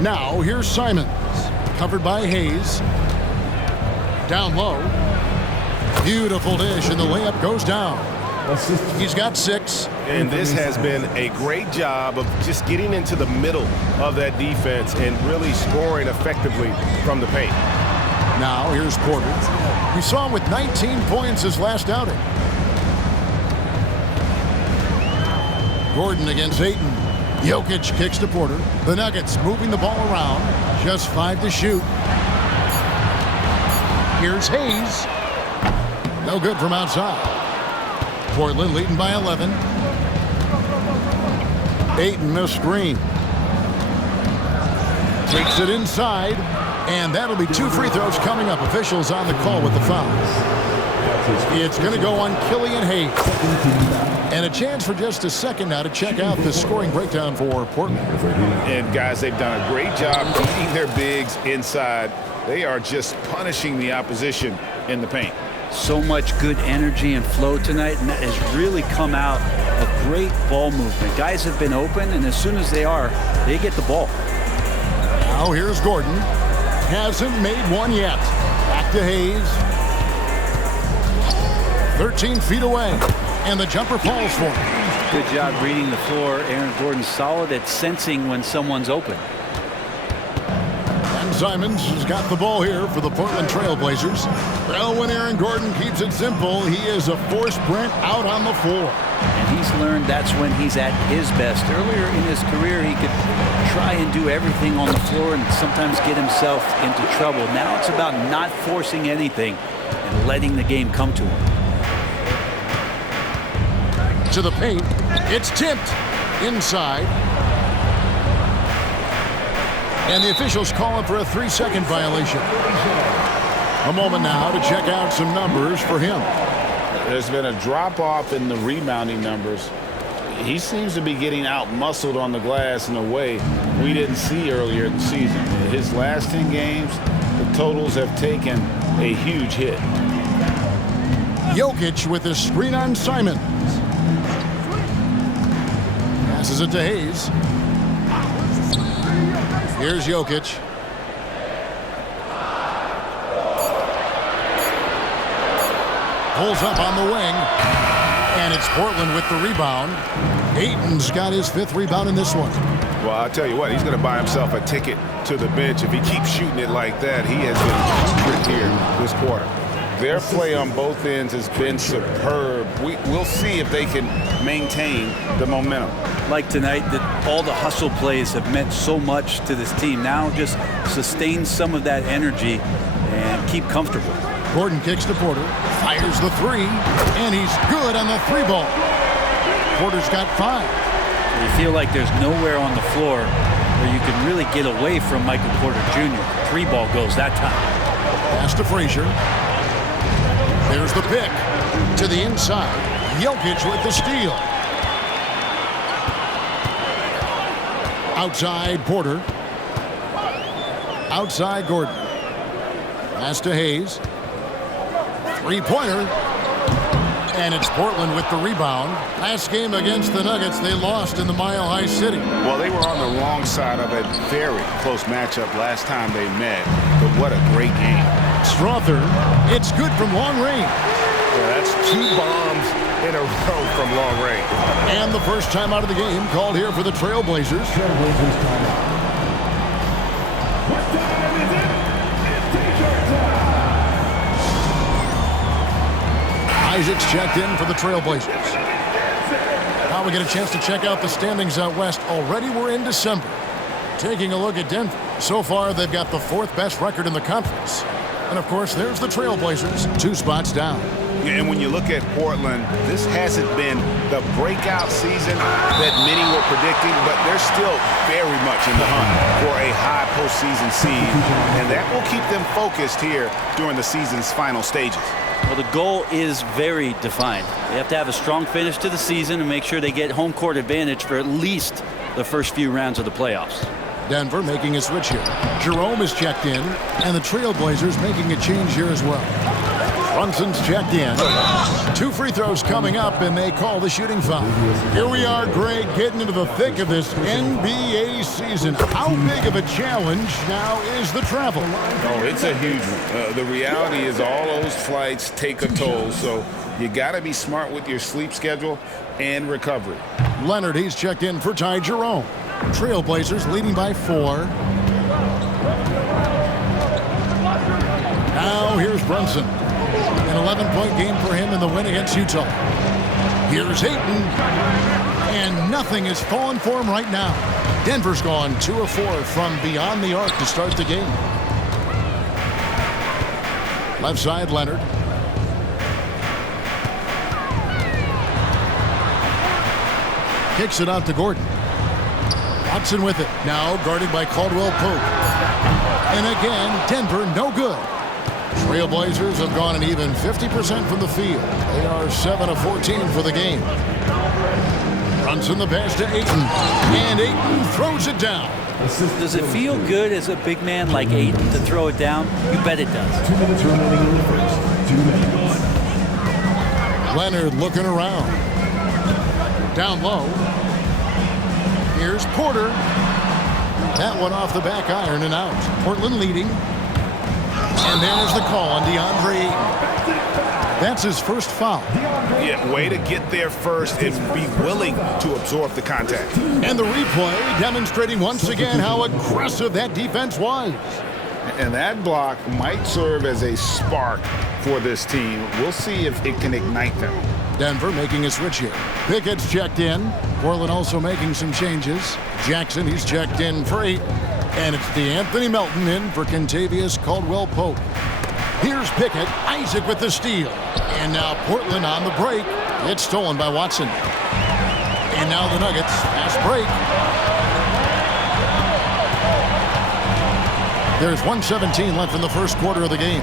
Now here's Simons. Covered by Hayes. Down low. Beautiful dish, and the layup goes down. He's got 6. And this has been a great job of just getting into the middle of that defense and really scoring effectively from the paint. Now here's Porter. We saw him with 19 points his last outing. Gordon against Ayton. Jokic kicks to Porter. The Nuggets moving the ball around. Just 5 to shoot. Here's Hayes. No good from outside. Portland leading by 11. Ayton a screen. Takes it inside. And that'll be 2 free throws coming up. Officials on the call with the foul. It's going to go on Killian Hayes. And a chance for just a second now to check out the scoring breakdown for Portland. And guys, they've done a great job keeping their bigs inside. They are just punishing the opposition in the paint. So much good energy and flow tonight, and that has really come out of great ball movement. Guys have been open, and as soon as they are, they get the ball. Now here's Gordon. Hasn't made one yet. Back to Hayes. 13 feet away, and the jumper falls for him. Good job reading the floor. Aaron Gordon solid at sensing when someone's open. And Simons has got the ball here for the Portland Trail Blazers. Well, when Aaron Gordon keeps it simple, he is a force sprint out on the floor. And he's learned that's when he's at his best. Earlier in his career, he could try and do everything on the floor and sometimes get himself into trouble. Now it's about not forcing anything and letting the game come to him. To the paint. It's tipped inside. And the officials calling for a 3-second violation. A moment now to check out some numbers for him. There's been a drop-off in the rebounding numbers. He seems to be getting out-muscled on the glass in a way we didn't see earlier in the season. His last 10 games, the totals have taken a huge hit. Jokic with a screen on Simons. Passes it to Hayes. Here's Jokic. Pulls up on the wing. And it's Portland with the rebound. Ayton's got his 5th rebound in this one. Well, I'll tell you what, he's going to buy himself a ticket to the bench. If he keeps shooting it like that, he has been putrid here this quarter. Their play on both ends has been superb. We'll see if they can maintain the momentum. Like tonight, that all the hustle plays have meant so much to this team. Now just sustain some of that energy and keep comfortable. Gordon kicks to Porter, fires the 3, and he's good on the 3 ball. Porter's got 5. You feel like there's nowhere on the floor where you can really get away from Michael Porter Jr. 3 ball goes that time. Pass to Frazier. There's the pick to the inside. Jokic with the steal. Outside Porter. Outside Gordon. Pass to Hayes. 3-pointer. And it's Portland with the rebound. Last game against the Nuggets, they lost in the Mile High City. Well, they were on the wrong side of a very close matchup last time they met. But what a great game. Strother, it's good from long range. Yeah, that's 2 bombs in a row from long range. And the first time out of the game called here for the Trailblazers. Isaac's checked in for the Trailblazers. Now we get a chance to check out the standings out west. Already we're in December. Taking a look at Denver. So far, they've got the 4th best record in the conference. And, of course, there's the Trailblazers, 2 spots down. And when you look at Portland, this hasn't been the breakout season that many were predicting, but they're still very much in the hunt for a high postseason seed. And that will keep them focused here during the season's final stages. Well, the goal is very defined. They have to have a strong finish to the season and make sure they get home court advantage for at least the first few rounds of the playoffs. Denver making a switch here. Jerome is checked in, and the Trailblazers making a change here as well. Brunson's checked in. 2 free throws coming up, and they call the shooting foul. Here we are, Greg, getting into the thick of this NBA season. How big of a challenge now is the travel? Oh, it's a huge one. The reality is all those flights take a toll, so you got to be smart with your sleep schedule and recovery. Leonard, he's checked in for Ty Jerome. Trailblazers leading by 4. Now here's Brunson. An 11-point game for him in the win against Utah. Here's Ayton. And nothing is falling for him right now. Denver's gone 2 of 4 from beyond the arc to start the game. Left side, Leonard. Kicks it out to Gordon. Watson with it. Now guarded by Caldwell Pope. And again, Denver no good. Trailblazers have gone an even 50% from the field. They are 7 of 14 for the game. Brunson the pass to Ayton. And Ayton throws it down. Does it feel good as a big man like Ayton to throw it down? You bet it does. 2 minutes remaining in the first. 2 minutes. Leonard looking around. Down low. Here's Porter. That one off the back iron and out. Portland leading. And there's the call on DeAndre Ayton. That's his first foul. Yeah, way to get there first and be willing to absorb the contact. And the replay demonstrating once again how aggressive that defense was. And that block might serve as a spark for this team. We'll see if it can ignite them. Denver making a switch here. Pickett's checked in. Portland also making some changes. Jackson, he's checked in for 8. And it's DeAnthony Melton in for Kentavious Caldwell-Pope. Here's Pickett. Isaac with the steal. And now Portland on the break. It's stolen by Watson. And now the Nuggets. Fast break. There's 1:17 left in the first quarter of the game.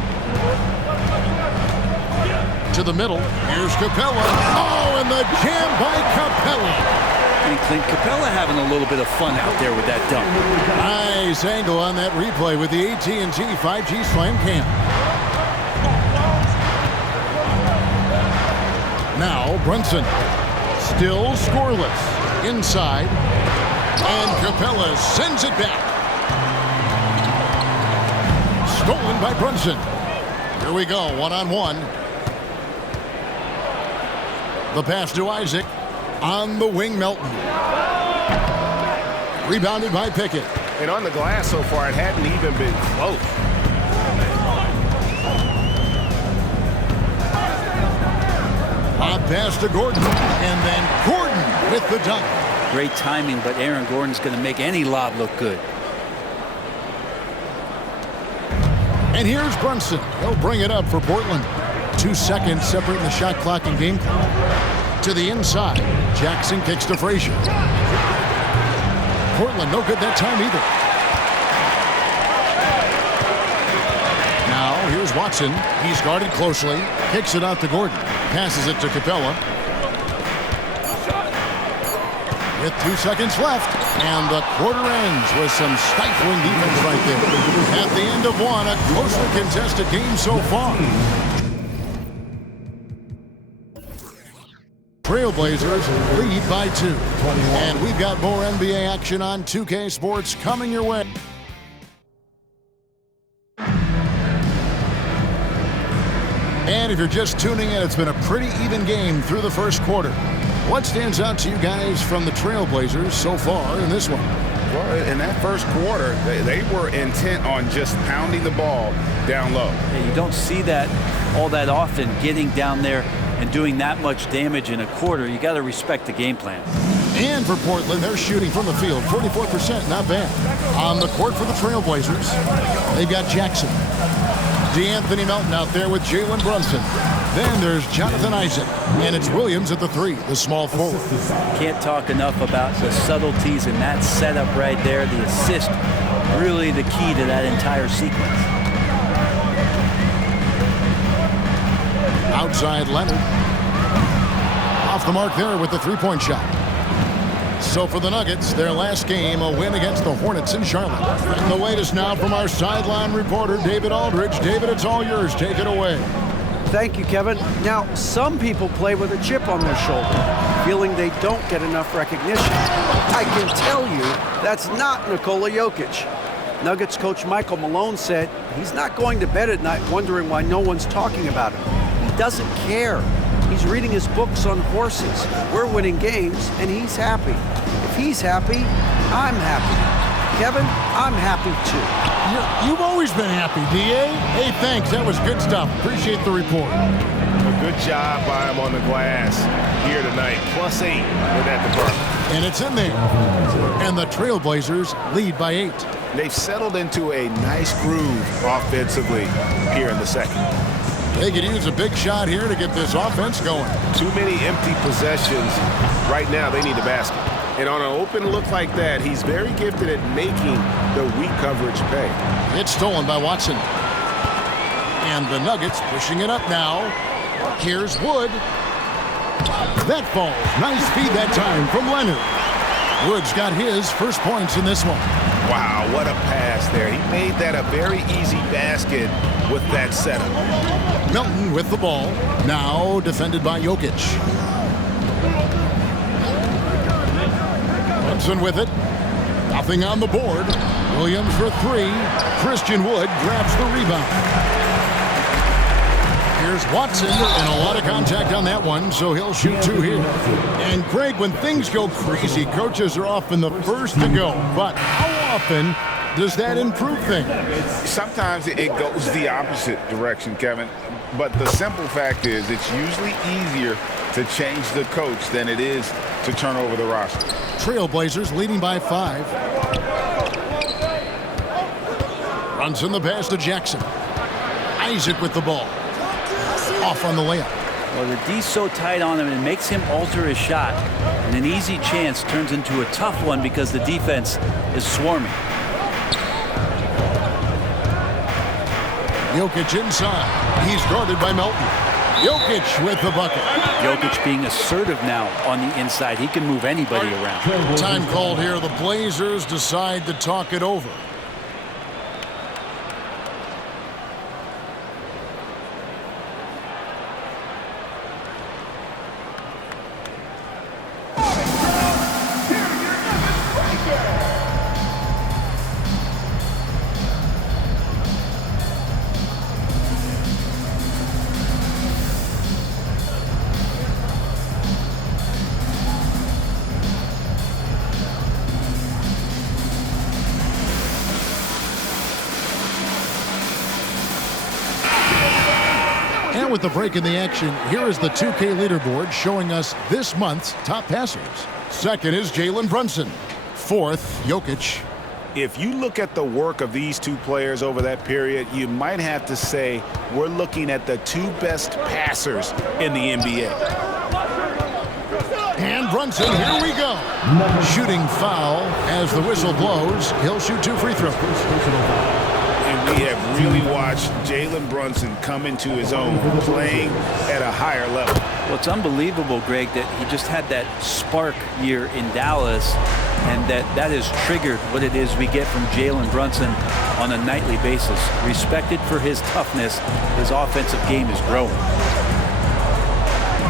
To the middle. Here's Capella. Oh, and the jam by Capella. And Clint Capella having a little bit of fun out there with that dunk. Nice angle on that replay with the AT&T 5G Slam Cam. Now Brunson. Still scoreless. Inside. And Capella sends it back. Stolen by Brunson. Here we go, one-on-one. The pass to Isaac. On the wing, Melton. Rebounded by Pickett. And on the glass so far, it hadn't even been close. Lob pass to Gordon. And then Gordon with the dunk. Great timing, but Aaron Gordon's going to make any lob look good. And here's Brunson. He'll bring it up for Portland. 2 seconds separating the shot clock and game clock. To the inside. Jackson kicks to Frazier. Portland no good that time either. Now here's Watson. He's guarded closely. Kicks it out to Gordon. Passes it to Capella. With 2 seconds left. And the quarter ends with some stifling defense right there. At the end of one, a closely contested game so far. Trailblazers lead by 2. And we've got more NBA action on 2K Sports coming your way. And if you're just tuning in, it's been a pretty even game through the first quarter. What stands out to you guys from the Trailblazers so far in this one? Well, in that first quarter, they were intent on just pounding the ball down low. Yeah, you don't see that all that often, getting down there and doing that much damage in a quarter. You got to respect the game plan. And for Portland, they're shooting from the field 44%, not bad. On the court for the Trailblazers, they've got Jackson. DeAnthony Melton out there with Jalen Brunson. Then there's Jonathan Isaac. And it's Williams at the 3, the small forward. Can't talk enough about the subtleties in that setup right there. The assist, really the key to that entire sequence. Outside Leonard. Off the mark there with the three-point shot. So for the Nuggets, their last game, a win against the Hornets in Charlotte. And the latest now from our sideline reporter, David Aldridge. David, it's all yours. Take it away. Thank you, Kevin. Now, some people play with a chip on their shoulder, feeling they don't get enough recognition. I can tell you that's not Nikola Jokic. Nuggets coach Michael Malone said he's not going to bed at night wondering why no one's talking about him. He doesn't care. He's reading his books on horses. We're winning games, and he's happy. If he's happy, I'm happy. Kevin, I'm happy too. You've always been happy, D.A. Hey, thanks. That was good stuff. Appreciate the report. A good job by him on the glass here tonight. +8 with that department. And it's in there. And the Trailblazers lead by 8. They've settled into a nice groove offensively here in the second. They could use a big shot here to get this offense going. Too many empty possessions. Right now, they need a basket. And on an open look like that, he's very gifted at making the weak coverage pay. It's stolen by Watson. And the Nuggets pushing it up now. Here's Wood. That falls. Nice feed that time from Leonard. Wood's got his first points in this one. Wow, what a pass there. He made that a very easy basket with that setup. Melton with the ball. Now defended by Jokic. Brunson with it. Nothing on the board. Williams for 3. Christian Wood grabs the rebound. Here's Watson, and a lot of contact on that one, so he'll shoot 2 here. And Craig, when things go crazy, coaches are often the first to go. But how often does that improve things? Sometimes it goes the opposite direction, Kevin. But the simple fact is it's usually easier to change the coach than it is to turn over the roster. Trailblazers leading by 5. Brunson the pass to Jackson. Isaac with the ball. Off on the layup. Well, the D's so tight on him, it makes him alter his shot. And an easy chance turns into a tough one because the defense is swarming. Jokic inside. He's guarded by Melton. Jokic with the bucket. Jokic being assertive now on the inside. He can move anybody around. Time called here. The Blazers decide to talk it over. And with the break in the action, here is the 2K leaderboard showing us this month's top passers. Second is Jalen Brunson. Fourth, Jokic. If you look at the work of these two players over that period, you might have to say we're looking at the 2 best passers in the NBA. And Brunson, here we go. Shooting foul as the whistle blows. He'll shoot 2 free throws. And we have really watched Jalen Brunson come into his own, playing at a higher level. Well, it's unbelievable, Greg, that he just had that spark year in Dallas, and that has triggered what it is we get from Jalen Brunson on a nightly basis. Respected for his toughness, his offensive game is growing.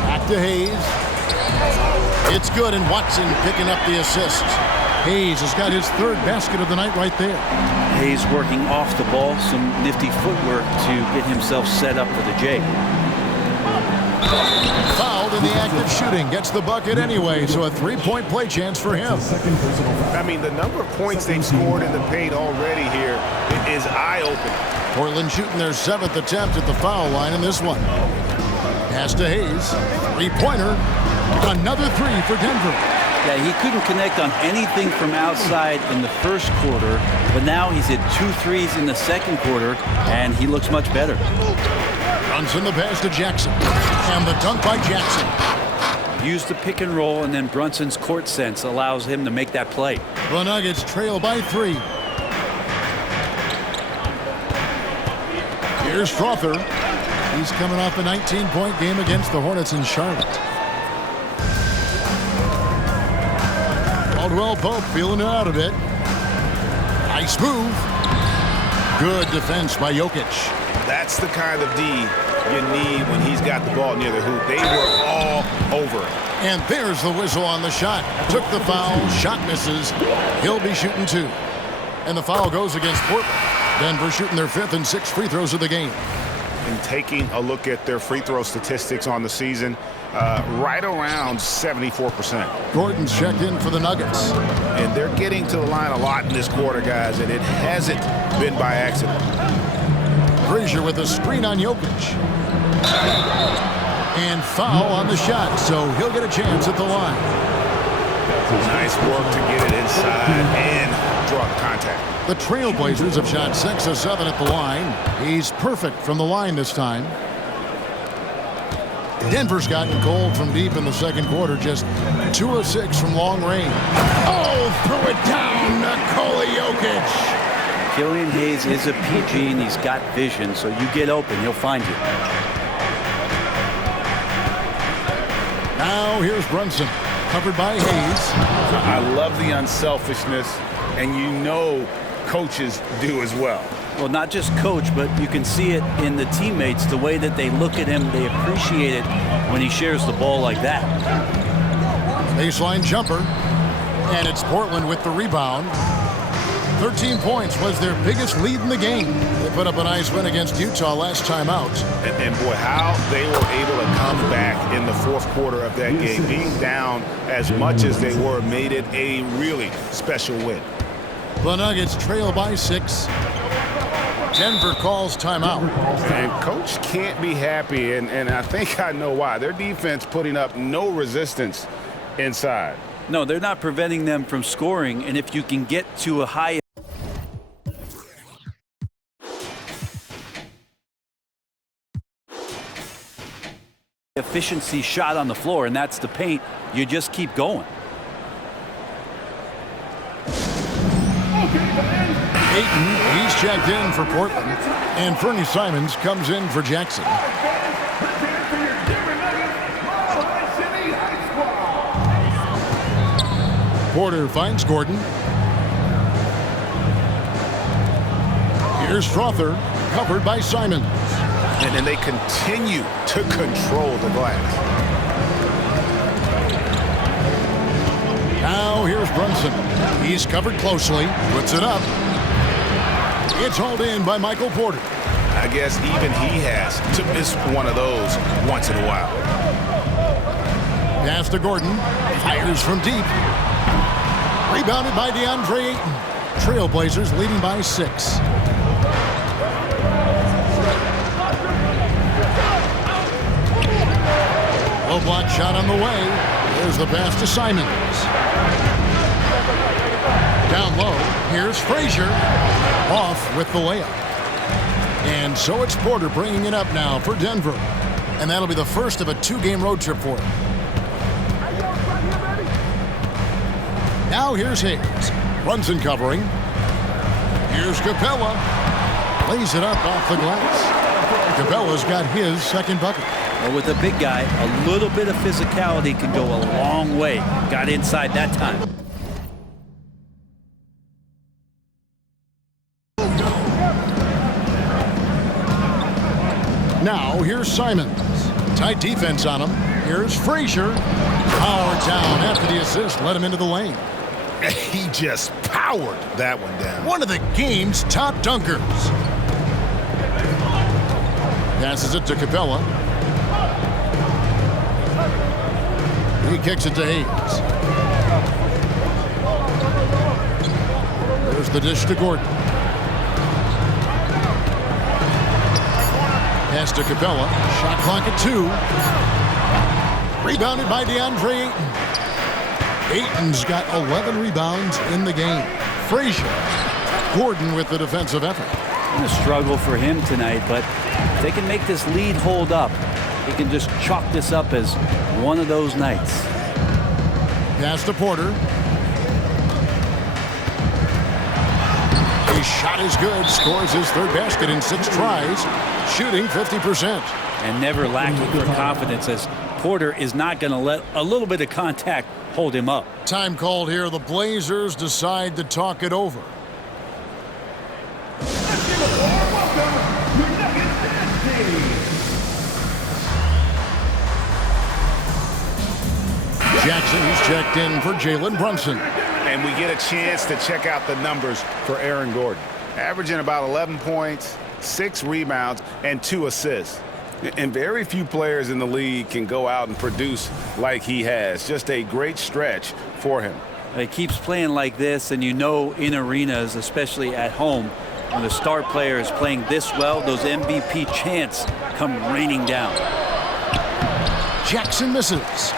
Back to Hayes. It's good, and Watson picking up the assist. Hayes has got his 3rd basket of the night right there. Hayes working off the ball, some nifty footwork to get himself set up for the J. Fouled in the act of shooting. Gets the bucket anyway, so a 3-point play chance for him. I mean, the number of points they've scored in the paint already here is eye-opening. Portland shooting their 7th attempt at the foul line in this one. Pass to Hayes. 3-pointer. Another 3 for Denver. Yeah, he couldn't connect on anything from outside in the first quarter, but now he's hit 2 threes in the second quarter, and he looks much better. Brunson the pass to Jackson. And the dunk by Jackson. Use the pick and roll, and then Brunson's court sense allows him to make that play. The Nuggets trail by 3. Here's Strawther. He's coming off a 19-point game against the Hornets in Charlotte. Caldwell Pope feeling it out a bit. Nice move. Good defense by Jokic. That's the kind of D you need when he's got the ball near the hoop. They were all over it. And there's the whistle on the shot. Took the foul. Shot misses. He'll be shooting 2. And the foul goes against Portland. Denver shooting their 5th and 6th free throws of the game. And taking a look at their free throw statistics on the season, right around 74%. Gordon's checked in for the Nuggets. And they're getting to the line a lot in this quarter, guys, and it hasn't been by accident. Frazier with a screen on Jokic. And foul on the shot, so he'll get a chance at the line. Nice work to get it inside and draw the contact. The Trailblazers have shot 6 of 7 at the line. He's perfect from the line this time. Denver's gotten cold from deep in the second quarter, just 2 of 6 from long range. Oh, threw it down, Nikola Jokic. Killian Hayes is a PG, and he's got vision, so you get open, he'll find you. Now here's Brunson, covered by Hayes. I love the unselfishness, and you know coaches do as well. Well, not just coach, but you can see it in the teammates, the way that they look at him. They appreciate it when he shares the ball like that. Baseline jumper, and it's Portland with the rebound. 13 points was their biggest lead in the game. They put up a nice win against Utah last time out. And boy, how they were able to come back in the fourth quarter of that game. Being down as much as they were made it a really special win. The Nuggets trail by 6. Denver calls timeout. And coach can't be happy, and I think I know why. Their defense putting up no resistance inside. No, they're not preventing them from scoring, and if you can get to a high efficiency shot on the floor, and that's the paint, you just keep going. Ayton, he's checked in for Portland. And Fernie Simons comes in for Jackson. Porter finds Gordon. Here's Strother, covered by Simons. And then they continue to control the glass. Now here's Brunson. He's covered closely, puts it up. It's hauled in by Michael Porter. I guess even he has to miss one of those once in a while. Pass to Gordon. Fires from deep. Rebounded by DeAndre Ayton. Trailblazers leading by 6. Low block shot on the way. There's the pass to Simons. Down low, here's Frazier. Off with the layup. And so it's Porter bringing it up now for Denver. And that'll be the first of a 2-game road trip for him. Now here's Hayes. Brunson covering. Here's Capella. Lays it up off the glass. Capella's got his second bucket. Well, with a big guy, a little bit of physicality can go a long way. Got inside that time. Now here's Simons. Tight defense on him. Here's Frazier. Power down after the assist. Let him into the lane. He just powered that one down. One of the game's top dunkers. Passes it to Capella. He kicks it to Hayes. There's the dish to Gordon. Pass to Capella. Shot clock at 2. Rebounded by DeAndre Ayton. Ayton's got 11 rebounds in the game. Frazier. Gordon with the defensive effort. A struggle for him tonight, but if they can make this lead hold up, he can just chalk this up as one of those nights. Pass to Porter. His shot is good. Scores his third basket in 6 tries. Shooting 50%. And never lacking for confidence, as Porter is not going to let a little bit of contact hold him up. Time called here. The Blazers decide to talk it over. Jackson, he's checked in for Jalen Brunson. And we get a chance to check out the numbers for Aaron Gordon. Averaging about 11 points, 6 rebounds, and 2 assists. And very few players in the league can go out and produce like he has. Just a great stretch for him. He keeps playing like this, and you know in arenas, especially at home, when the star player is playing this well, those MVP chants come raining down. Jackson misses.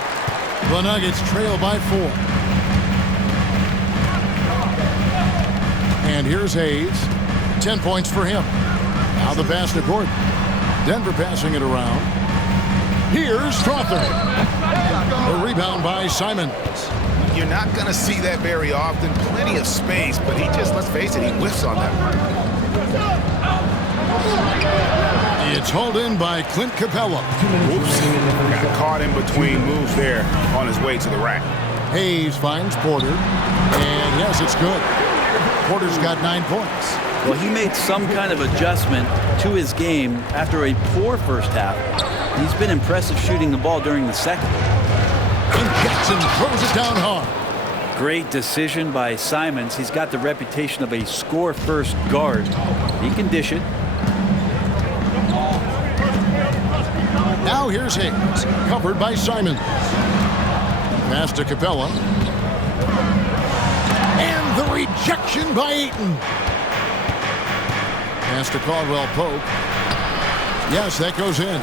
The Nuggets trail by 4. And here's Hayes. 10 points for him. Now the pass to Gordon. Denver passing it around. Here's Strawther. A rebound by Simons. You're not going to see that very often. Plenty of space, but he just, let's face it, he whiffs on that one. It's hauled in by Clint Capella. Oops. Got caught in between moves there on his way to the rack. Hayes finds Porter. And yes, it's good. Porter's got 9 points. Well, he made some kind of adjustment to his game after a poor first half. He's been impressive shooting the ball during the second. And Jackson throws it down hard. Great decision by Simons. He's got the reputation of a score-first guard. He can dish it. Now here's Hayes, covered by Simons. Pass to Capella. And the rejection by Ayton. Pass to Caldwell Pope. Yes, that goes in.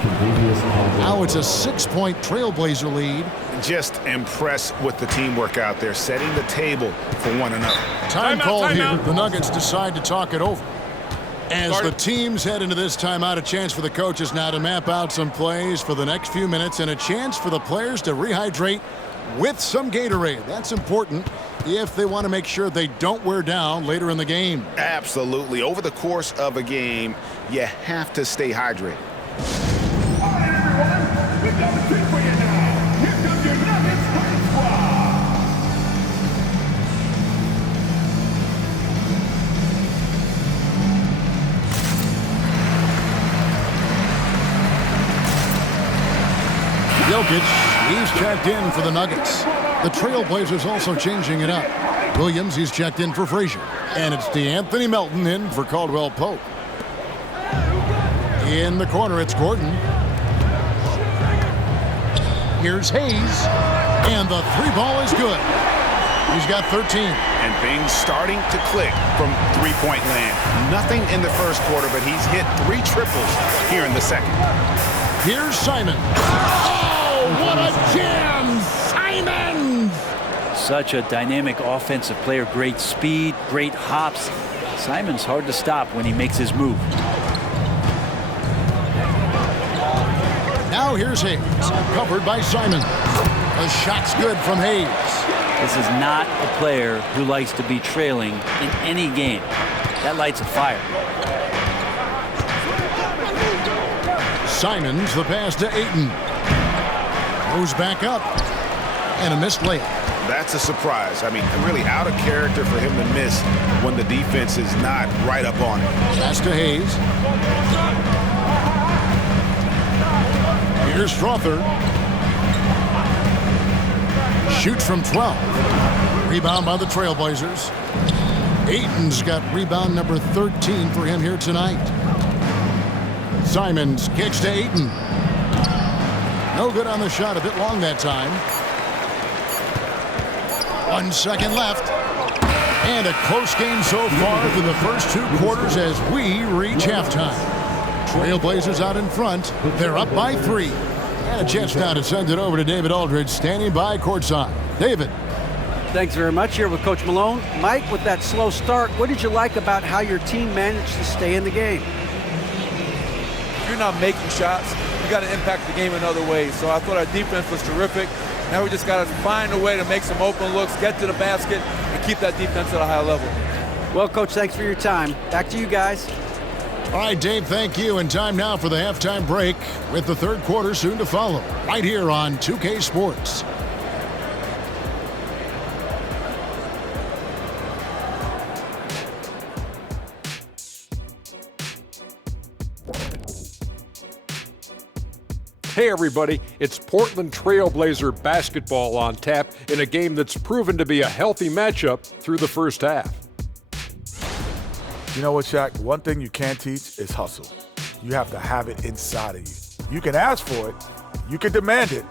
Now it's a 6-point Trailblazer lead. Just impressed with the teamwork out there, setting the table for one another. Time called here. The Nuggets decide to talk it over. As the teams head into this timeout, a chance for the coaches now to map out some plays for the next few minutes and a chance for the players to rehydrate with some Gatorade. That's important if they want to make sure they don't wear down later in the game. Absolutely. Over the course of a game, you have to stay hydrated. All right, everyone, we've got a treat for you now. Here comes your Nuggets Practice Squad. Jokic, he's checked in for the Nuggets. The Trailblazers also changing it up. Williams, he's checked in for Frazier. And it's DeAnthony Melton in for Caldwell Pope. In the corner, it's Gordon. Here's Hayes. And the 3-ball is good. He's got 13. And things starting to click from three-point land. Nothing in the first quarter, but he's hit 3 triples here in the second. Here's Simon. Oh, what a jam! Simon! Such a dynamic offensive player. Great speed, great hops. Simon's hard to stop when he makes his move. Now here's Hayes, covered by Simon. The shot's good from Hayes. This is not a player who likes to be trailing in any game. That lights a fire. Simons, the pass to Ayton. Goes back up. And a missed layup. That's a surprise. I mean, really out of character for him to miss when the defense is not right up on it. Pass to Hayes. Here's Strawther. Shoots from 12. Rebound by the Trailblazers. Ayton's got rebound number 13 for him here tonight. Simons kicks to Ayton. No good on the shot, a bit long that time. 1 second left. And a close game so far through the first 2 quarters as we reach halftime. Trailblazers out in front. They're up by 3. And a chance now to send it over to David Aldridge, standing by courtside. David. Thanks very much. Here with Coach Malone. Mike, with that slow start, what did you like about how your team managed to stay in the game? If you're not making shots, you got to impact the game in other ways. So I thought our defense was terrific. Now we just got to find a way to make some open looks, get to the basket, and keep that defense at a high level. Well, Coach, thanks for your time. Back to you guys. All right, Dave, thank you. And time now for the halftime break with the third quarter soon to follow right here on 2K Sports. Hey everybody, it's Portland Trailblazer basketball on tap in a game that's proven to be a healthy matchup through the first half. You know what, Shaq? One thing you can't teach is hustle. You have to have it inside of you. You can ask for it, you can demand it.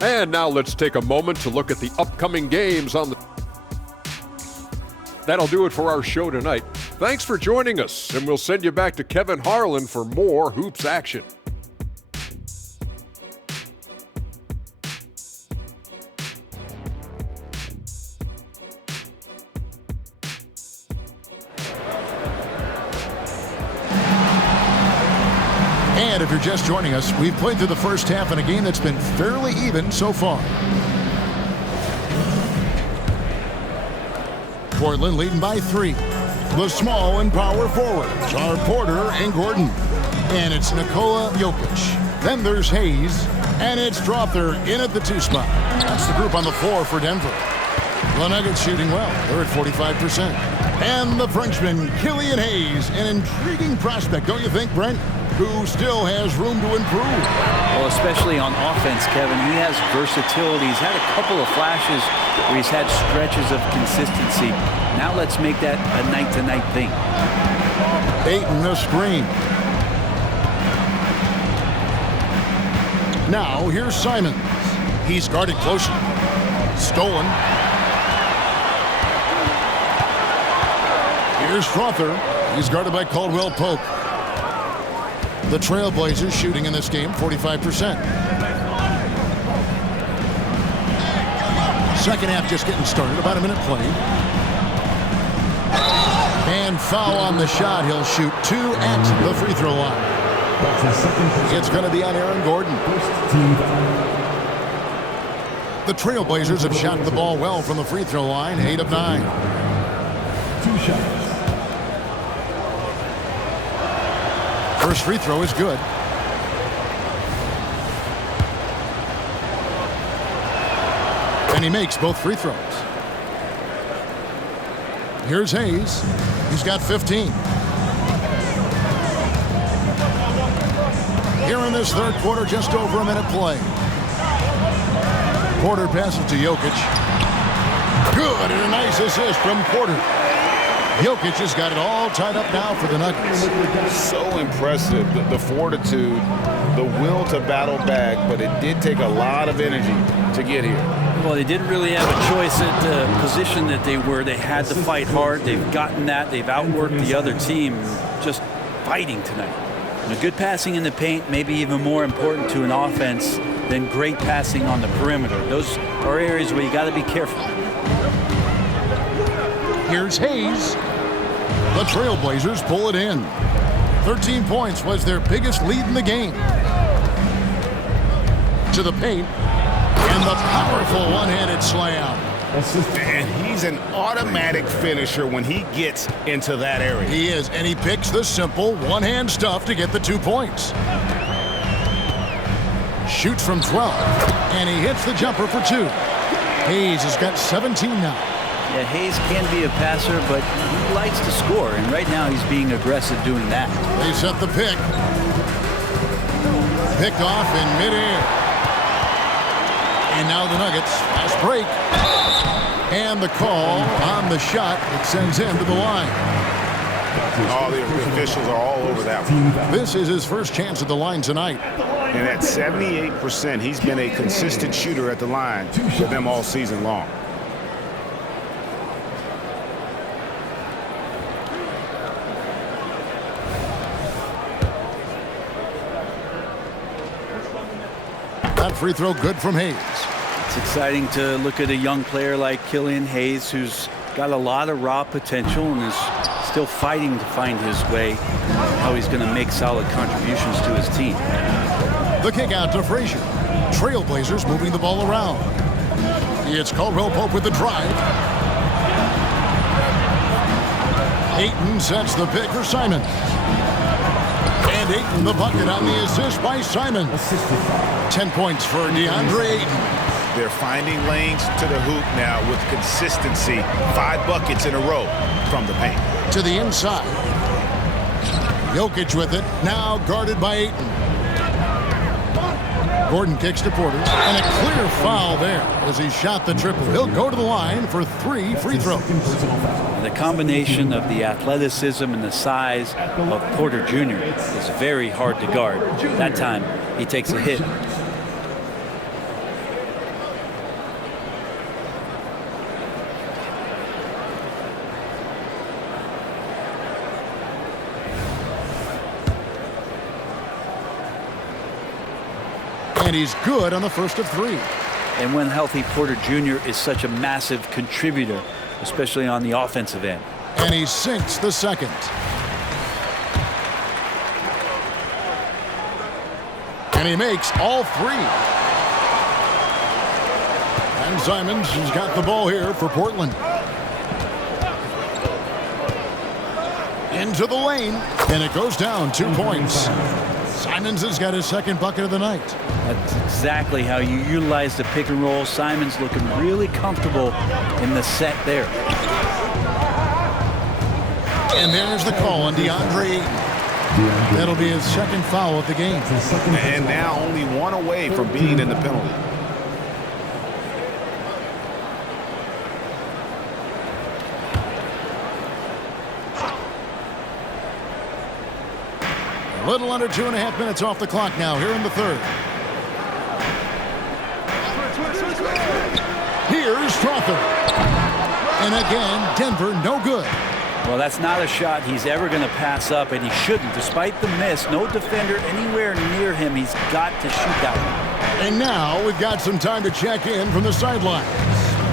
And now let's take a moment to look at the upcoming games on the... That'll do it for our show tonight. Thanks for joining us, and we'll send you back to Kevin Harlan for more hoops action. And if you're just joining us, we've played through the first half in a game that's been fairly even so far. Portland leading by 3. The small and power forwards are Porter and Gordon. And it's Nikola Jokic. Then there's Hayes. And it's Strawther in at the 2 spot. That's the group on the floor for Denver. The Nuggets shooting well. They're at 45%. And the Frenchman, Killian Hayes, an intriguing prospect, don't you think, Brent? Who still has room to improve. Well, especially on offense, Kevin. He has versatility. He's had a couple of flashes where he's had stretches of consistency. Now let's make that a night-to-night thing. Ayton the screen. Now here's Simons. He's guarded closely. Stolen. Here's Strawther. He's guarded by Caldwell Pope. The Trailblazers shooting in this game 45%. Second half just getting started. About a minute played. And foul on the shot. He'll shoot 2 at the free throw line. It's going to be on Aaron Gordon. The Trailblazers have shot the ball well from the free throw line. 8 of 9. 2 shots. First free throw is good. And he makes both free throws. Here's Hayes. He's got 15. Here in this third quarter, just over a minute play. Porter passes to Jokic. Good, and a nice assist from Porter. Jokic has got it all tied up now for the Nuggets. So impressive, the fortitude, the will to battle back, but it did take a lot of energy to get here. Well, they didn't really have a choice at the position that they were. They had to fight hard. They've gotten that. They've outworked the other team, just fighting tonight. And a good passing in the paint may be even more important to an offense than great passing on the perimeter. Those are areas where you got to be careful. Here's Hayes. The Trailblazers pull it in. 13 points was their biggest lead in the game. To the paint. And the powerful one-handed slam. And he's an automatic finisher when he gets into that area. He is, and he picks the simple one-hand stuff to get the 2 points. Shoots from 12, and he hits the jumper for 2. Hayes has got 17 now. Yeah, Hayes can be a passer, but he likes to score, and right now he's being aggressive doing that. They set the pick. Picked off in midair. And now the Nuggets, fast break. And the call on the shot that sends him to the line. All the officials are all over that one. This is his first chance at the line tonight. And at 78%, he's been a consistent shooter at the line for them all season long. That free throw good from Hayes. It's exciting to look at a young player like Killian Hayes, who's got a lot of raw potential and is still fighting to find his way, how he's going to make solid contributions to his team. The kick out to Frazier. Trailblazers moving the ball around. It's Caldwell Pope with the drive. Ayton sets the pick for Simon. And Ayton the bucket on the assist by Simon. 10 points for DeAndre Ayton. They're finding lanes to the hoop now with consistency. 5 buckets in a row from the paint. To the inside. Jokic with it, now guarded by Ayton. Gordon kicks to Porter, and a clear foul there as he shot the triple. He'll go to the line for 3 free throws. The combination of the athleticism and the size of Porter Jr. is very hard to guard. That time, he takes a hit. And he's good on the first of 3. And when healthy, Porter Jr. is such a massive contributor, especially on the offensive end. And he sinks the second. And he makes all 3. And Simons has got the ball here for Portland. Into the lane, and it goes down 2 points. Simons has got his second bucket of the night. That's exactly how you utilize the pick and roll. Simons looking really comfortable in the set there. And there's the call on DeAndre Ayton. That'll be his second foul of the game. And now only 1 away from being in the penalty. A little under 2.5 minutes off the clock now here in the third. Here's Strawther. And again, Denver no good. Well, that's not a shot he's ever going to pass up, and he shouldn't. Despite the miss, no defender anywhere near him. He's got to shoot that one. And now we've got some time to check in from the sidelines.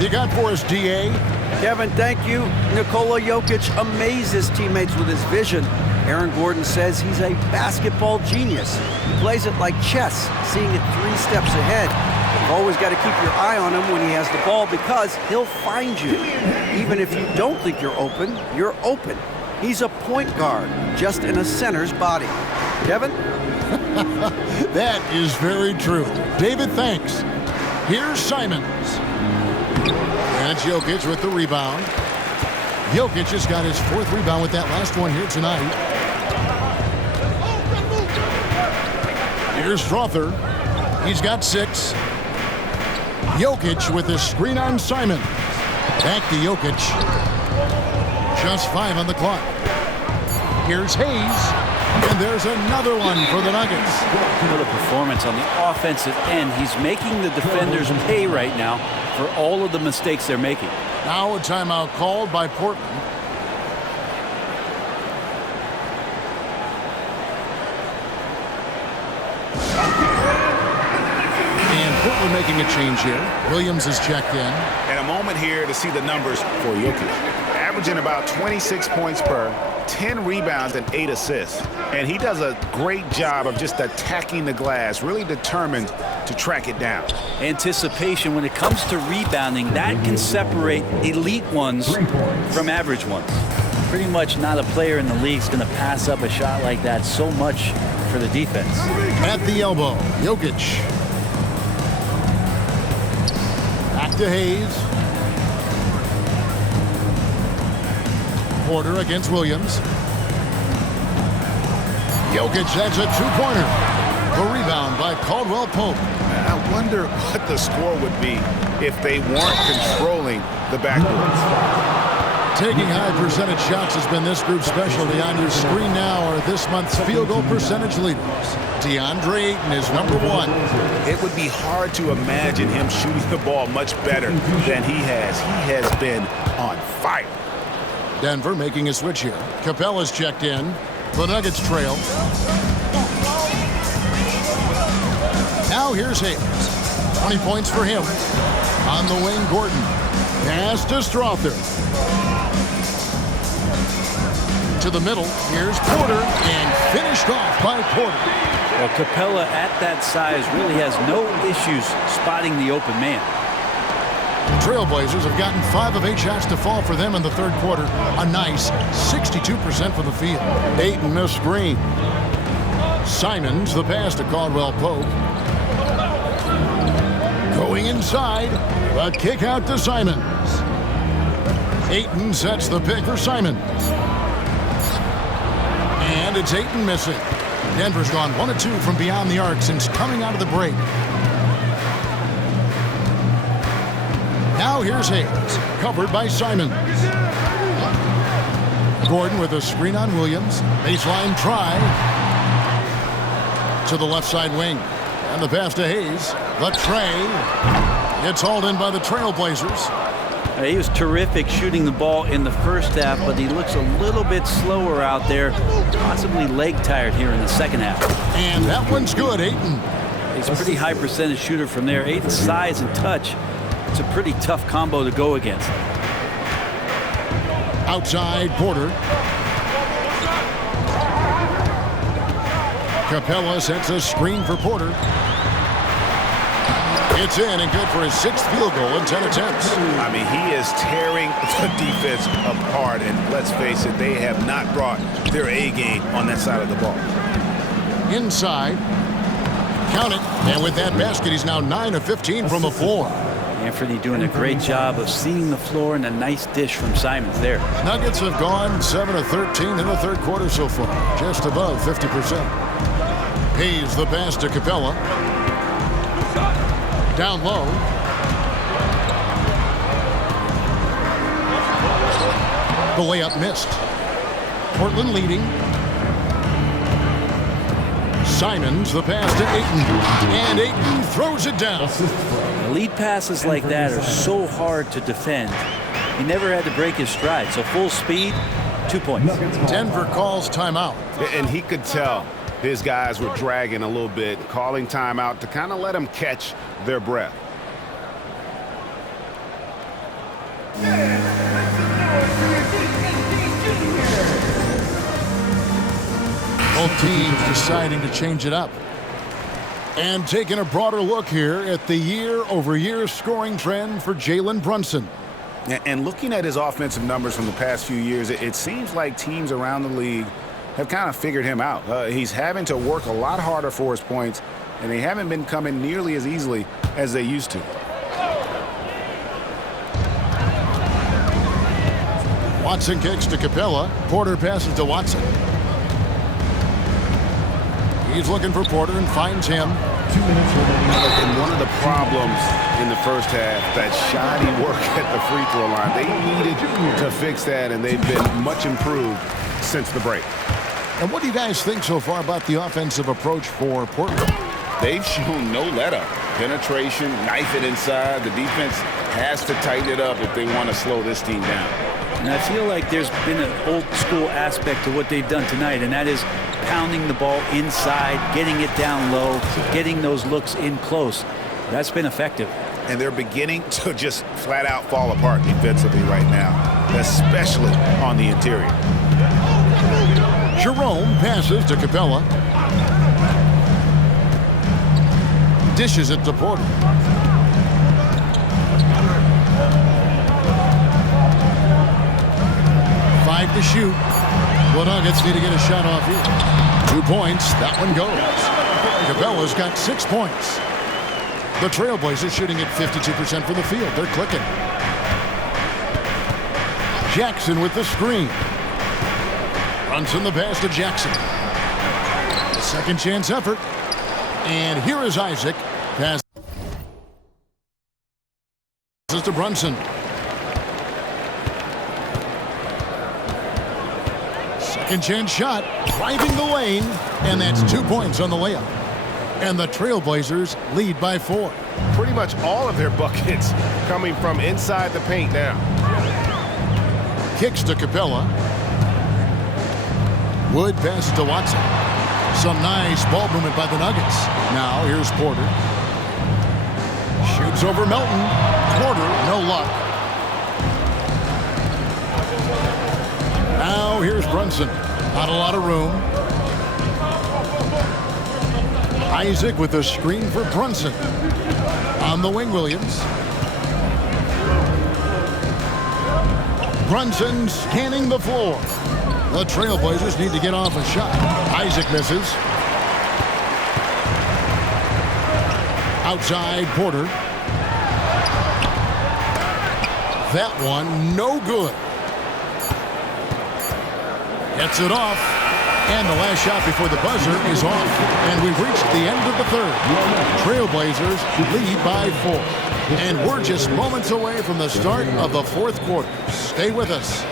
You got for us, D.A.? Kevin, thank you. Nikola Jokic amazes teammates with his vision. Aaron Gordon says he's a basketball genius. He plays it like chess, seeing it 3 steps ahead. You've always got to keep your eye on him when he has the ball because he'll find you. Even if you don't think you're open, you're open. He's a point guard, just in a center's body. Kevin? That is very true. David, thanks. Here's Simons. And it's Jokic with the rebound. Jokic has got his 4th rebound with that last one here tonight. Here's Strawther. He's got 6. Jokic with a screen on Simon. Back to Jokic. Just 5 on the clock. Here's Hayes. And there's another one for the Nuggets. What a performance on the offensive end. He's making the defenders pay right now for all of the mistakes they're making. Now a timeout called by Portland. And Portland making a change here. Williams is checked in. And a moment here to see the numbers for Jokic. Averaging about 26 points per, 10 rebounds and 8 assists. And he does a great job of just attacking the glass, really determined to track it down. Anticipation when it comes to rebounding, that can separate elite ones from average ones. Pretty much not a player in the league is going to pass up a shot like that. So much for the defense. At the elbow, Jokic. Back to Hayes. Porter against Williams. Jokic, that's a 2-pointer. The rebound by Caldwell Pope. I wonder what the score would be if they weren't controlling the backboard. Taking high percentage shots has been this group's specialty. On your screen now are this month's field goal percentage leaders. DeAndre Ayton is number 1. It would be hard to imagine him shooting the ball much better than he has. He has been on fire. Denver making a switch here. Capella's checked in. The Nuggets trail. Now here's Hayes. 20 points for him. On the wing, Gordon. Pass to Strawther. To the middle. Here's Porter. And finished off by Porter. Well, Capella at that size really has no issues spotting the open man. The Trailblazers have gotten 5 of 8 shots to fall for them in the third quarter. A nice 62% from the field. Ayton missed screen. Simons, the pass to Caldwell Pope. Going inside. A kick out to Simons. Ayton sets the pick for Simons. And it's Ayton missing. Denver's gone 1 of 2 from beyond the arc since coming out of the break. Now here's Hayes, covered by Simons. Gordon with a screen on Williams. Baseline try to the left side wing. And the pass to Hayes. The tray. It's hauled in by the Trailblazers. He was terrific shooting the ball in the first half, but he looks a little bit slower out there, possibly leg tired here in the second half. And that one's good, Ayton. He's a pretty high percentage shooter from there. Ayton's size and touch, it's a pretty tough combo to go against. Outside, Porter. Capella sets a screen for Porter. It's in and good for his 6th field goal in 10 attempts. I mean, he is tearing the defense apart, and let's face it, they have not brought their A game on that side of the ball. Inside. Count it. And with that basket, he's now 9 of 15 from the floor. Anthony doing a great job of seeing the floor, and a nice dish from Simons there. Nuggets have gone 7 of 13 in the third quarter so far, just above 50%. Hayes the pass to Capella. Down low. The layup missed. Portland leading. Simons the pass to Ayton. And Ayton throws it down. Lead passes like that are so hard to defend. He never had to break his stride. So full speed, 2 points. Denver calls timeout. And he could tell his guys were dragging a little bit, calling timeout to kind of let them catch their breath. Both teams deciding to change it up. And taking a broader look here at the year-over-year scoring trend for Jalen Brunson. And looking at his offensive numbers from the past few years, it seems like teams around the league have kind of figured him out. He's having to work a lot harder for his points, and they haven't been coming nearly as easily as they used to. Watson kicks to Capella. Porter passes to Watson. He's looking for Porter and finds him. 2 minutes remaining. And one of the problems in the first half, that shoddy work at the free throw line. They needed to fix that, and they've been much improved since the break. And what do you guys think so far about the offensive approach for Portland? They've shown no let-up. Penetration, knife it inside. The defense has to tighten it up if they want to slow this team down. And I feel like there's been an old-school aspect to what they've done tonight, and that is pounding the ball inside, getting it down low, getting those looks in close. That's been effective. And they're beginning to just flat-out fall apart defensively right now, especially on the interior. Jerome passes to Capella. Dishes it to Porter. Five to shoot. The Nuggets need to get a shot off here. 2 points. That one goes. Capella's got 6 points. The Trailblazers shooting at 52% from the field. They're clicking. Jackson with the screen. Brunson the pass to Jackson. A second chance effort. And here is Isaac. Pass to Brunson. Second chance shot. Driving the lane. And that's 2 points on the layup. And the Trailblazers lead by 4. Pretty much all of their buckets coming from inside the paint now. Kicks to Capella. Wood passes to Watson. Some nice ball movement by the Nuggets. Now here's Porter. Shoots over Melton. Porter, no luck. Now here's Brunson. Not a lot of room. Isaac with a screen for Brunson. On the wing, Williams. Brunson scanning the floor. The Trailblazers need to get off a shot. Isaac misses. Outside, Porter. That one, no good. Gets it off. And the last shot before the buzzer is off. And we've reached the end of the third. Trailblazers lead by 4. And we're just moments away from the start of the fourth quarter. Stay with us.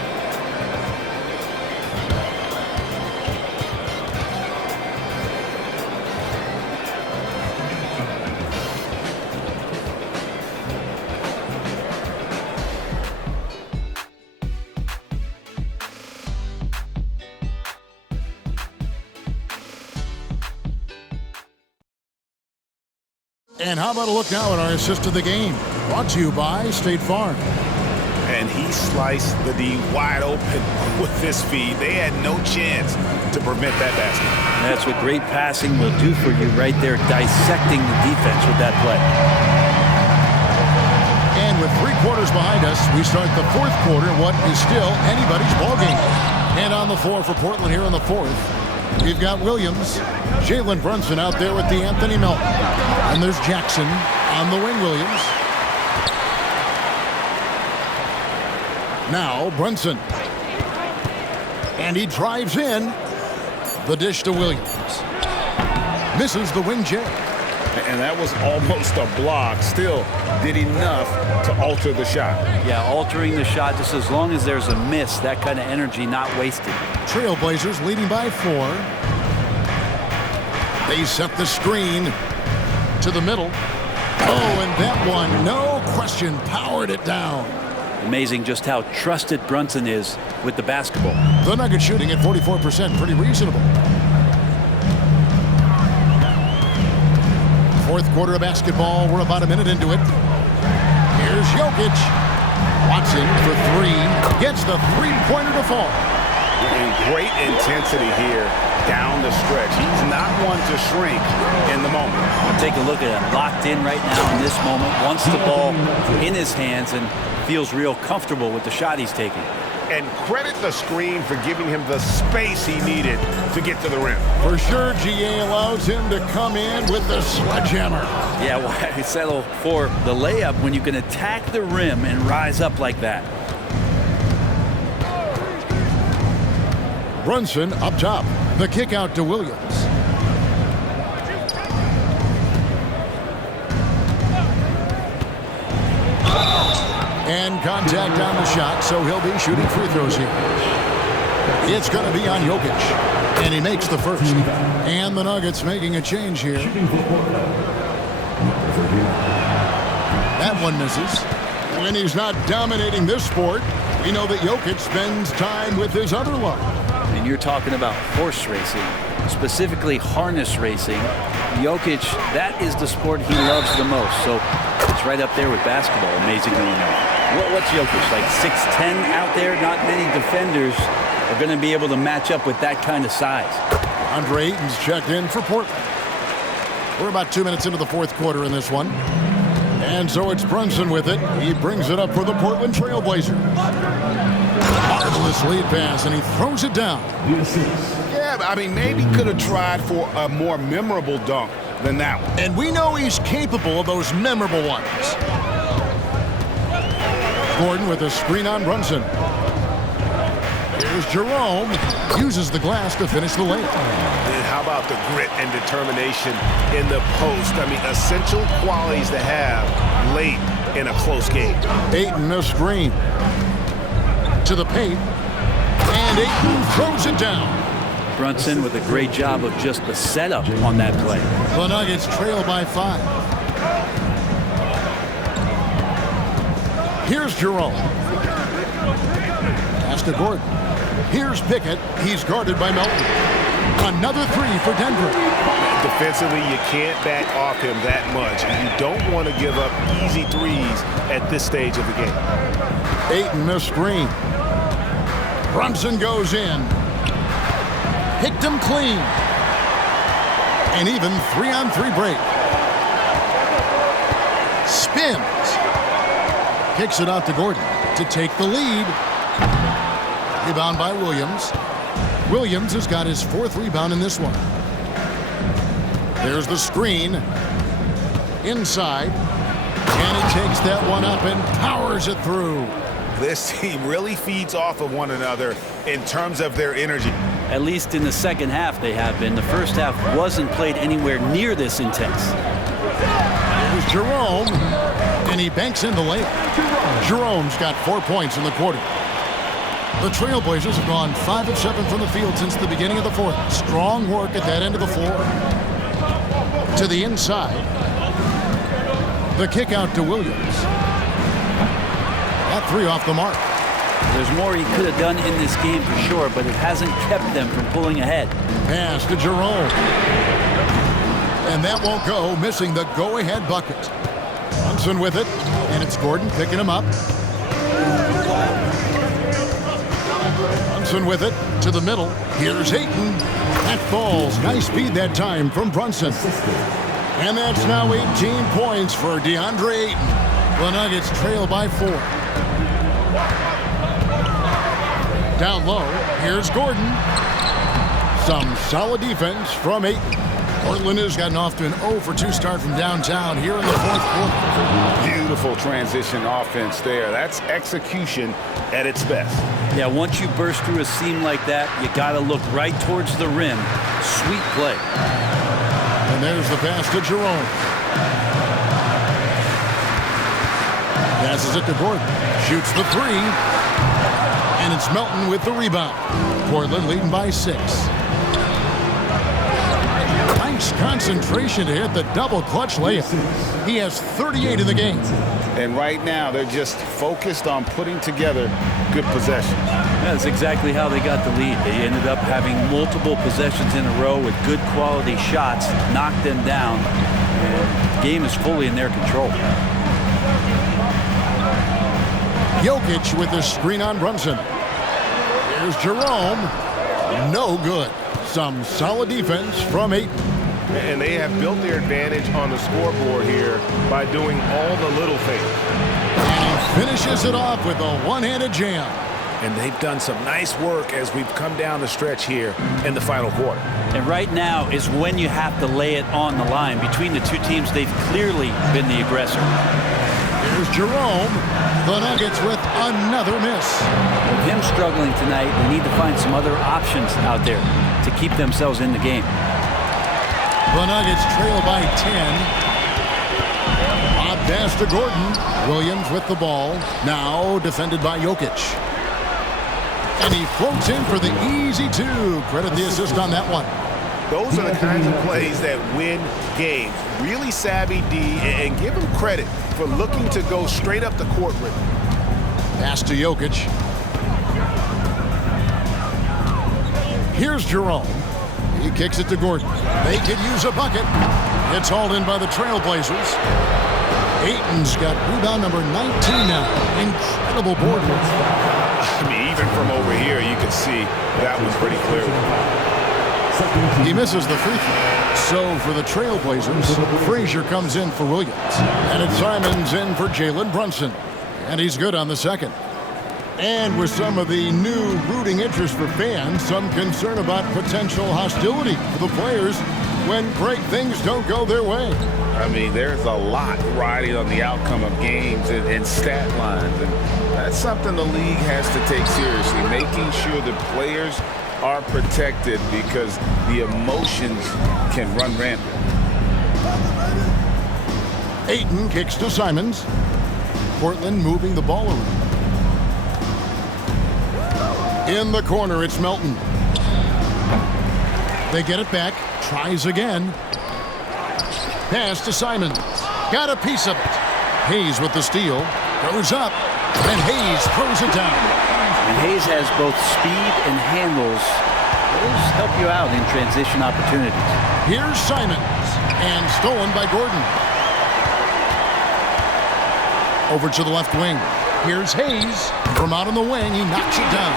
And how about a look now at our assist of the game? Brought to you by State Farm. And he sliced the D wide open with this feed. They had no chance to prevent that basket. That's what great passing will do for you right there, dissecting the defense with that play. And with 3 quarters behind us, we start the fourth quarter in what is still anybody's ballgame. And on the floor for Portland here in the fourth, we've got Williams, Jalen Brunson out there with the Anthony Melton. And there's Jackson on the wing, Williams. Now Brunson. And he drives in. The dish to Williams. Misses the wing J. And that was almost a block. Still did enough to alter the shot. Yeah, altering the shot just as long as there's a miss. That kind of energy not wasted. Trailblazers leading by 4. They set the screen to the middle. Oh, and that one, no question, powered it down. Amazing just how trusted Brunson is with the basketball. The Nuggets shooting at 44%, pretty reasonable. Fourth quarter of basketball, we're about a minute into it. Here's Jokic. Watson for 3, gets the three-pointer to fall. And great intensity here down the stretch. He's not one to shrink in the moment. Take a look at him, locked in right now in this moment, wants the ball in his hands and feels real comfortable with the shot he's taking. And credit the screen for giving him the space he needed to get to the rim. For sure, GA allows him to come in with the sledgehammer. Yeah, why settle for the layup when you can attack the rim and rise up like that? Brunson up top. The kick out to Williams. And contact on the shot, so he'll be shooting free throws here. It's going to be on Jokic. And he makes the first. And the Nuggets making a change here. That one misses. When he's not dominating this sport, we know that Jokic spends time with his other love. And you're talking about horse racing, specifically harness racing. Jokic, that is the sport he loves the most. So it's right up there with basketball, amazingly enough. What's Jokic, like 6'10" out there? Not many defenders are going to be able to match up with that kind of size. Andre Ayton's checked in for Portland. We're about 2 minutes into the fourth quarter in this one. And so it's Brunson with it. He brings it up for the Portland Trailblazers. Marvelous lead pass, and he throws it down. Yeah, I mean, maybe could have tried for a more memorable dunk than that one. And we know he's capable of those memorable ones. Gordon with a screen on Brunson. Here's Jerome. Uses the glass to finish the layup. And how about the grit and determination in the post? I mean, essential qualities to have late in a close game. Ayton a screen. To the paint. And Ayton throws it down. Brunson with a great job of just the setup on that play. The Nuggets trail by 5. Here's Jerome. Pass to Gordon. Here's Pickett. He's guarded by Melton. Another 3 for Denver. Defensively, you can't back off him that much. And you don't want to give up easy threes at this stage of the game. Ayton a screen. Brunson goes in. Picked him clean. And even 3-on-3 break. Spins. Kicks it out to Gordon to take the lead. Rebound by Williams. Williams has got his 4th rebound in this one. There's the screen. Inside. And he takes that one up and powers it through. This team really feeds off of one another in terms of their energy. At least in the second half they have been. The first half wasn't played anywhere near this intense. Here's Jerome. And he banks in the layup. Jerome's got 4 points in the quarter. The Trailblazers have gone 5 of 7 from the field since the beginning of the fourth. Strong work at that end of the floor. To the inside. The kick out to Williams. That 3 off the mark. There's more he could have done in this game for sure, but it hasn't kept them from pulling ahead. Pass to Jerome. And that won't go, missing the go-ahead bucket. Brunson with it, and it's Gordon picking him up. Brunson with it to the middle. Here's Ayton. That falls. Nice speed that time from Brunson. And that's now 18 points for DeAndre Ayton. The Nuggets trail by 4. Down low, here's Gordon. Some solid defense from Ayton. Portland has gotten off to an 0-for-2 start from downtown here in the fourth quarter. Beautiful transition offense there. That's execution at its best. Yeah, once you burst through a seam like that, you got to look right towards the rim. Sweet play. And there's the pass to Jerome. Passes it to Gordon. Shoots the 3. And it's Melton with the rebound. Portland leading by 6. Nice concentration to hit the double clutch layup. He has 38 in the game. And right now, they're just focused on putting together good possessions. That's exactly how they got the lead. They ended up having multiple possessions in a row with good quality shots, knocked them down, and the game is fully in their control. Jokic with the screen on Brunson. Here's Jerome. No good. Some solid defense from Ayton. And they have built their advantage on the scoreboard here by doing all the little things. And he finishes it off with a one-handed jam. And they've done some nice work as we've come down the stretch here in the final quarter. And right now is when you have to lay it on the line. Between the two teams, they've clearly been the aggressor. Here's Jerome. The Nuggets with another miss. With him struggling tonight, they need to find some other options out there to keep themselves in the game. The Nuggets trail by 10. Lob pass to Gordon. Williams with the ball. Now defended by Jokic. And he floats in for the easy 2. Credit the assist on that one. Those are the kinds of plays that win games. Really savvy D, and give him credit for looking to go straight up the court with him. Pass to Jokic. Here's Jerome. He kicks it to Gordon. They could use a bucket. It's hauled in by the Trailblazers. Ayton's got rebound number 19 now. Incredible board work. I mean, even from over here, you can see that was pretty clear. He misses the free throw. So for the Trailblazers, Frazier comes in for Williams. And it's Simons in for Jalen Brunson. And he's good on the second. And with some of the new rooting interest for fans, some concern about potential hostility for the players when great things don't go their way. I mean, there's a lot riding on the outcome of games and stat lines. And that's something the league has to take seriously, making sure the players are protected because the emotions can run rampant. Ayton kicks to Simons. Portland moving the ball around. In the corner, it's Melton. They get it back. Tries again. Pass to Simons. Got a piece of it. Hayes with the steal. Goes up. And Hayes throws it down. And Hayes has both speed and handles. Those help you out in transition opportunities. Here's Simons. And stolen by Gordon. Over to the left wing. Here's Hayes. From out on the wing, he knocks it down.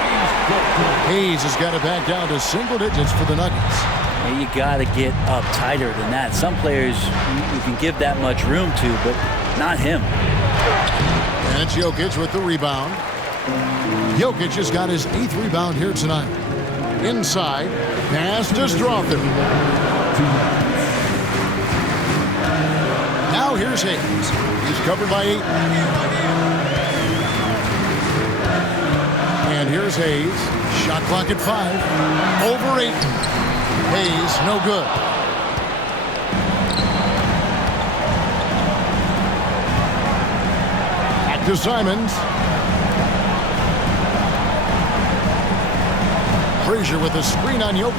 Hayes has got it back down to single digits for the Nuggets. And you got to get up tighter than that. Some players you can give that much room to, but not him. And it's Jokic with the rebound. Jokic has got his 8th rebound here tonight. Inside, pass to Strawther. Now here's Hayes. He's covered by 8. And here's Hayes. Shot clock at 5. Over 8. Hayes, no good. to Simons. Frazier with a screen on Jokic.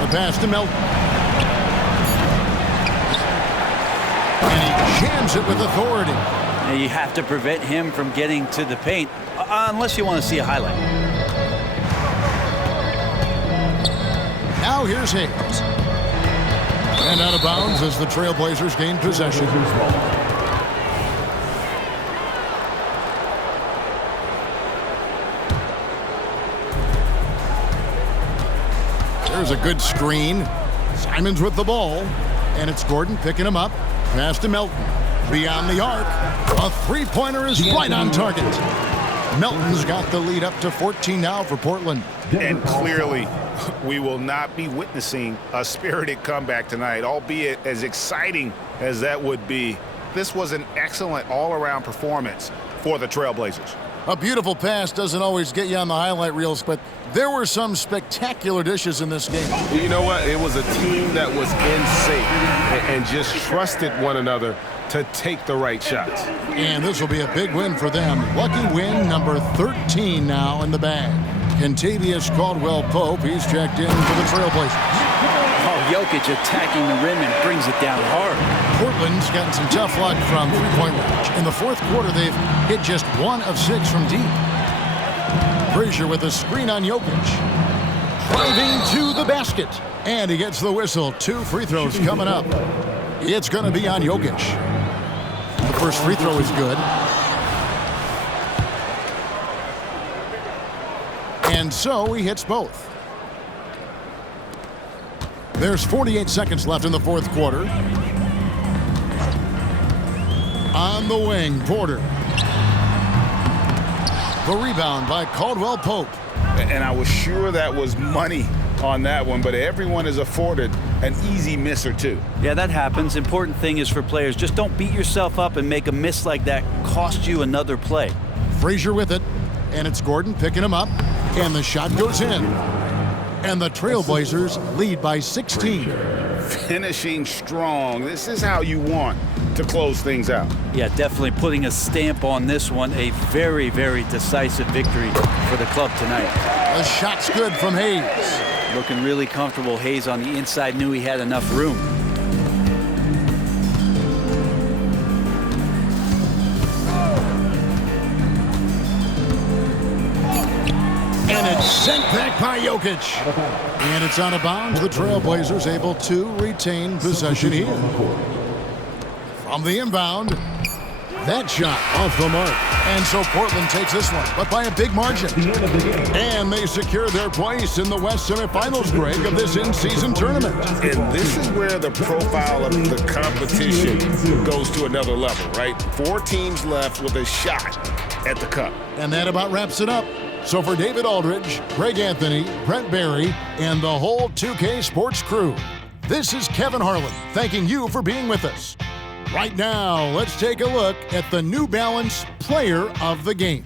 The pass to Melton. And he jams it with authority. Now you have to prevent him from getting to the paint, unless you want to see a highlight. Now here's Hayes. And out of bounds as the Trailblazers gain possession. There's a good screen. Simons with the ball. And it's Gordon picking him up. Pass to Melton. Beyond the arc. A three-pointer is right on target. Melton's got the lead up to 14 now for Portland. And clearly, we will not be witnessing a spirited comeback tonight, albeit as exciting as that would be. This was an excellent all-around performance for the Trailblazers. A beautiful pass doesn't always get you on the highlight reels, but there were some spectacular dishes in this game. You know what? It was a team that was in sync and just trusted one another to take the right shots. And this will be a big win for them. Lucky win number 13 now in the bag. Kentavious Caldwell-Pope, he's checked in for the Trailblazers. Oh, Jokic attacking the rim and brings it down hard. Portland's gotten some tough luck from three-point range. In the fourth quarter, they've hit just 1 of 6 from deep. Frazier with a screen on Jokic. Driving to the basket. And he gets the whistle. 2 free throws coming up. It's going to be on Jokic. The first free throw is good. And so he hits both. There's 48 seconds left in the fourth quarter. On the wing, Porter. The rebound by Caldwell-Pope. And I was sure that was money on that one, but everyone is afforded an easy miss or two. Yeah, that happens. Important thing is for players, just don't beat yourself up and make a miss like that cost you another play. Frazier with it, and it's Gordon picking him up, and the shot goes in. And the Trailblazers lead by 16. Finishing strong. This is how you want to close things out. Yeah, definitely putting a stamp on this one. A very, very decisive victory for the club tonight. The shot's good from Hayes. Looking really comfortable. Hayes on the inside knew he had enough room. And it's sent back by Jokic. And it's out of bounds. The Trailblazers able to retain possession here. From the inbound, that shot off the mark. And so Portland takes this one, but by a big margin. And they secure their place in the West semifinals, Greg, of this in-season tournament. And this is where the profile of the competition goes to another level, right? 4 teams left with a shot at the cup. And that about wraps it up. So for David Aldridge, Greg Anthony, Brent Barry, and the whole 2K Sports crew, this is Kevin Harlan thanking you for being with us. Right now, let's take a look at the New Balance Player of the Game.